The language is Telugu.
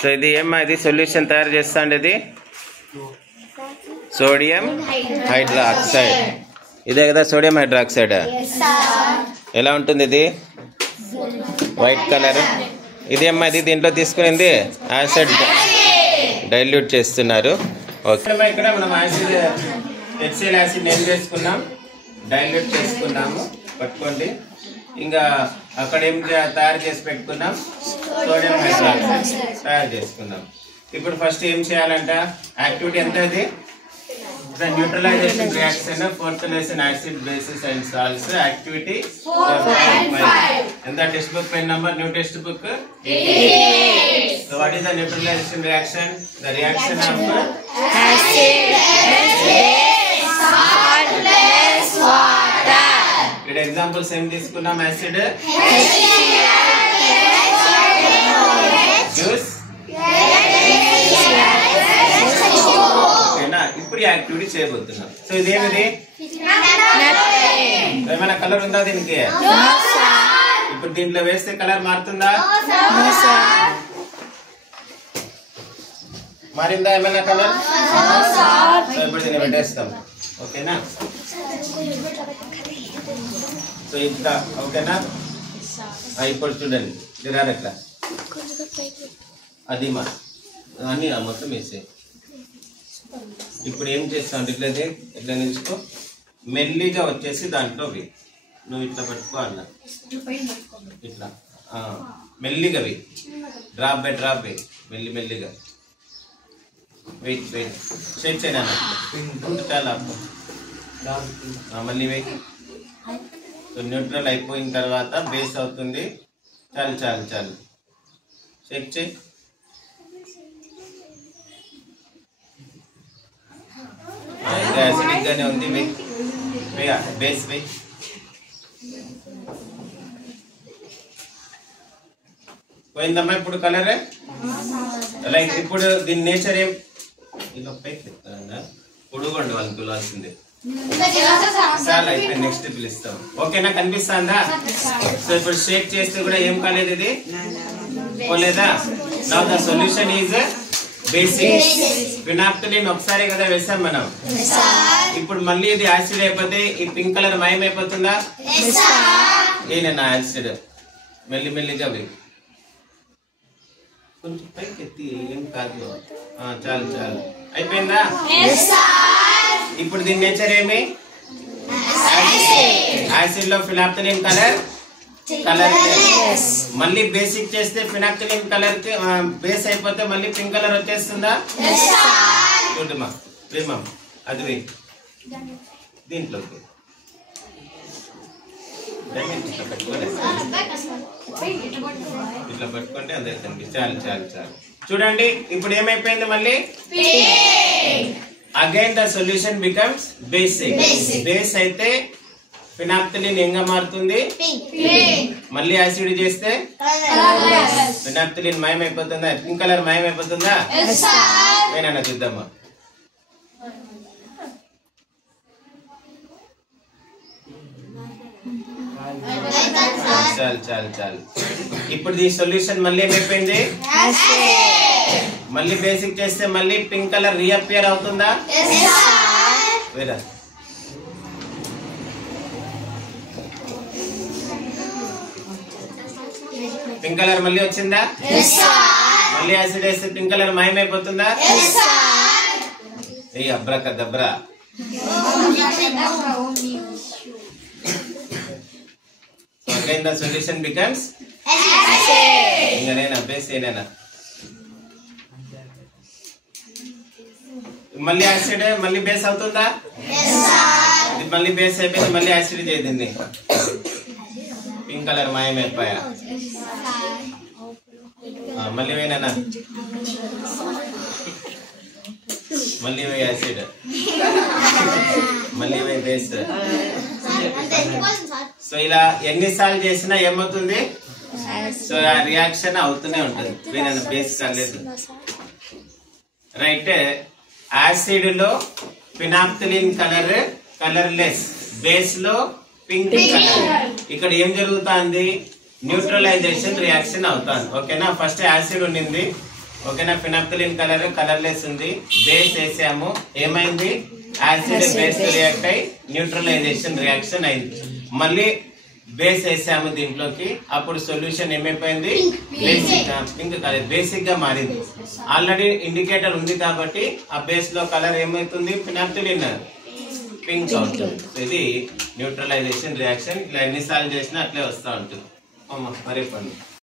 సో ఇది ఏమ్మా, ఇది సొల్యూషన్ తయారు చేస్తాండి. ఇది సోడియం హైడ్రాక్సైడ్. ఇదే కదా సోడియం హైడ్రాక్సైడ్. ఎలా ఉంటుంది ఇది? White colour. ఇది అమ్మా, ఇది దీంట్లో తీసుకునింది యాసిడ్ డైల్యూట్ చేస్తున్నారు. ఓకే, ఇక్కడ మనం యాసిడ్ హెచ్సిఎల్ యాసిడ్ ఏం చేసుకున్నాం, డైల్యూట్ చేసుకున్నాము. పట్టుకోండి. ఇంకా అక్కడ ఏం తయారు చేసి పెట్టుకున్నాం, సోడియం హైడ్రాక్సైడ్ తయారు చేసుకున్నాం. ఇప్పుడు ఫస్ట్ ఏం చేయాలంట, యాక్టివిటీ ఎంత ఇది? The neutralization reaction of formulation acid bases and salts activity 4.5. And the textbook pen number, new textbook 88. So what is the neutralization reaction? The reaction of acid base salt plus water. Good example same తీసుకున్నాం. acid juice ఇప్పుడు యాక్టివిటీ చేయబోతున్నాం. సో ఇదేమిది? ఏమైనా కలర్ ఉందా దీనికి? ఇప్పుడు దీంట్లో వేస్తే కలర్ మారుతుందా? మారిందా ఏమైనా కలర్? సో ఇప్పుడు దీన్ని పెట్టేస్తాం. ఓకేనా? సో ఇట్లా ఓకేనా? ఇప్పుడు చూడండి, దిరారు ఎట్లా అది మా అన్ని మొత్తం వేసే. ఇప్పుడు ఏం చేస్తావు, ఇట్లయితే ఇట్లా నిలుచుకో, మెల్లిగా వచ్చేసి దాంట్లో నువ్వు ఇట్లా పట్టుకో అన్న, ఇట్లా మెల్లిగా వెయ్యి, డ్రాప్ బై డ్రాప్ వెయ్యి, మెల్లిగా వెయిట్ షేక్ చేయనా చాలా మళ్ళీ వెయ్యి. సో న్యూట్రల్ అయిపోయిన తర్వాత బేస్ అవుతుంది. చాలు షేక్ చేయి. ఇంకా యాసిడిక్ గానే ఉంది. బేస్ వెయ్యి. పోయిందమ్మా ఇప్పుడు కలర్. లైక్ ఇప్పుడు దీని నేచర్ ఏం, ఇలా పైకి చెప్తాను, పొడుగొండి వాళ్ళని పిలవాల్సిందే. చాలా అయిపోయింది, నెక్స్ట్ పిలుస్తాం. ఓకేనా? కనిపిస్తుందా? సో ఇప్పుడు షేక్ చేస్తే కూడా ఏం కాలేదు, ఇది పోలేదా? Now the solution is basic. Phenolphthalein ఒకసారి కదా వేసాం మనం. ఇప్పుడు మళ్ళీ ఇది యాసిడ్ అయిపోతే ఈ పింక్ కలర్ మాయమైపోతుందా? ఏనా యాసిడ్ మెల్లిగా కొంచెం పైకి ఎత్తి, ఏం కాదు. చాలు అయిపోయిందా? ఇప్పుడు దీని నేచర్ ఏమి? యాసిడ్ లో ఫినాప్థలిన్ కలర్ మళ్ళీ బేసిక్ చేస్తే ఫినాప్థలిన్ కలర్ కి బేస్ అయిపోతే మళ్ళీ పింక్ కలర్ వచ్చేస్తుందా? చూడమ్మా, అది వెయ్యి దీంట్లోకి. ఇట్లా పట్టుకుంటే అందరికి కనిపిస్తుంది. చాలు చూడండి. ఇప్పుడు ఏమైపోయింది మళ్ళీ? Again the solution becomes basic. Base అయితే ఫినాప్థలిన్ ఏంగా మారుతుంది? మళ్ళీ యాసిడ్ చేస్తే ఫినాప్థలిన్ మాయమైపోతుందా? Pink colour మాయమైపోతుందా? నేనన్నా చూద్దామా. చాలు ఇప్పుడు ఈ సొల్యూషన్ మళ్ళీ ఏమైపోయింది? మళ్ళీ బేసిక్ చేస్తే మళ్ళీ పింక్ కలర్ రీఅపియర్ అవుతుందా? వేరా పింక్ కలర్ మళ్ళీ వచ్చిందా? మళ్ళీ యాసిడ్ వేస్తే పింక్ కలర్ మాయమైపోతుందా? ఏ abracadabra. Again the solution becomes acid. ఇంగనేనా బేస్ ఏనేనా? మళ్ళీ యాసిడ్ మళ్ళీ బేస్ అవుతుందా? ఇది మళ్ళీ బేస్ అయిపోయింది, మళ్ళీ యాసిడ్ చేయింది. పింక్ కలర్ మాయమైపోయా. మళ్ళీ వేనేనా? మళ్ళీ వే యాసిడ్, మళ్ళీ వే బేస్. సో ఇలా ఎన్నిసార్లు చేసినా ఏమవుతుంది? సో ఆ రియాక్షన్ అవుతూనే ఉంటుంది. వీనైనా బేస్ కాలేదు. రైట్. యాసిడ్ లో ఫినాప్థలిన్ కలర్లెస్, బేస్ లో పింక్ కలర్. ఇక్కడ ఏం జరుగుతుంది? న్యూట్రలైజేషన్ రియాక్షన్ అవుతుంది. ఓకేనా? ఫస్ట్ యాసిడ్ ఉండింది, ఓకేనా. ఫినాప్థలిన్ కలర్ కలర్లెస్ ఉంది. బేస్ వేసాము, ఏమైంది? యాసిడ్ బేస్ రియాక్ట్ అయి న్యూట్రలైజేషన్ రియాక్షన్ అయింది. మళ్ళీ బేస్ వేసాము దీంట్లోకి, అప్పుడు సొల్యూషన్ ఏమైపోయింది? పింక్ కలర్ బేసిక్ గా మారింది. ఆల్రెడీ ఇండికేటర్ ఉంది కాబట్టి ఆ బేస్ లో కలర్ ఏమైతుంది? ఫినాప్థలిన్ పింక్ అవుతుంది. ఇది న్యూట్రలైజేషన్ రియాక్షన్. ఇలా ఎన్నిసార్లు చేసినా అట్లే వస్తూ ఉంటుంది. మరి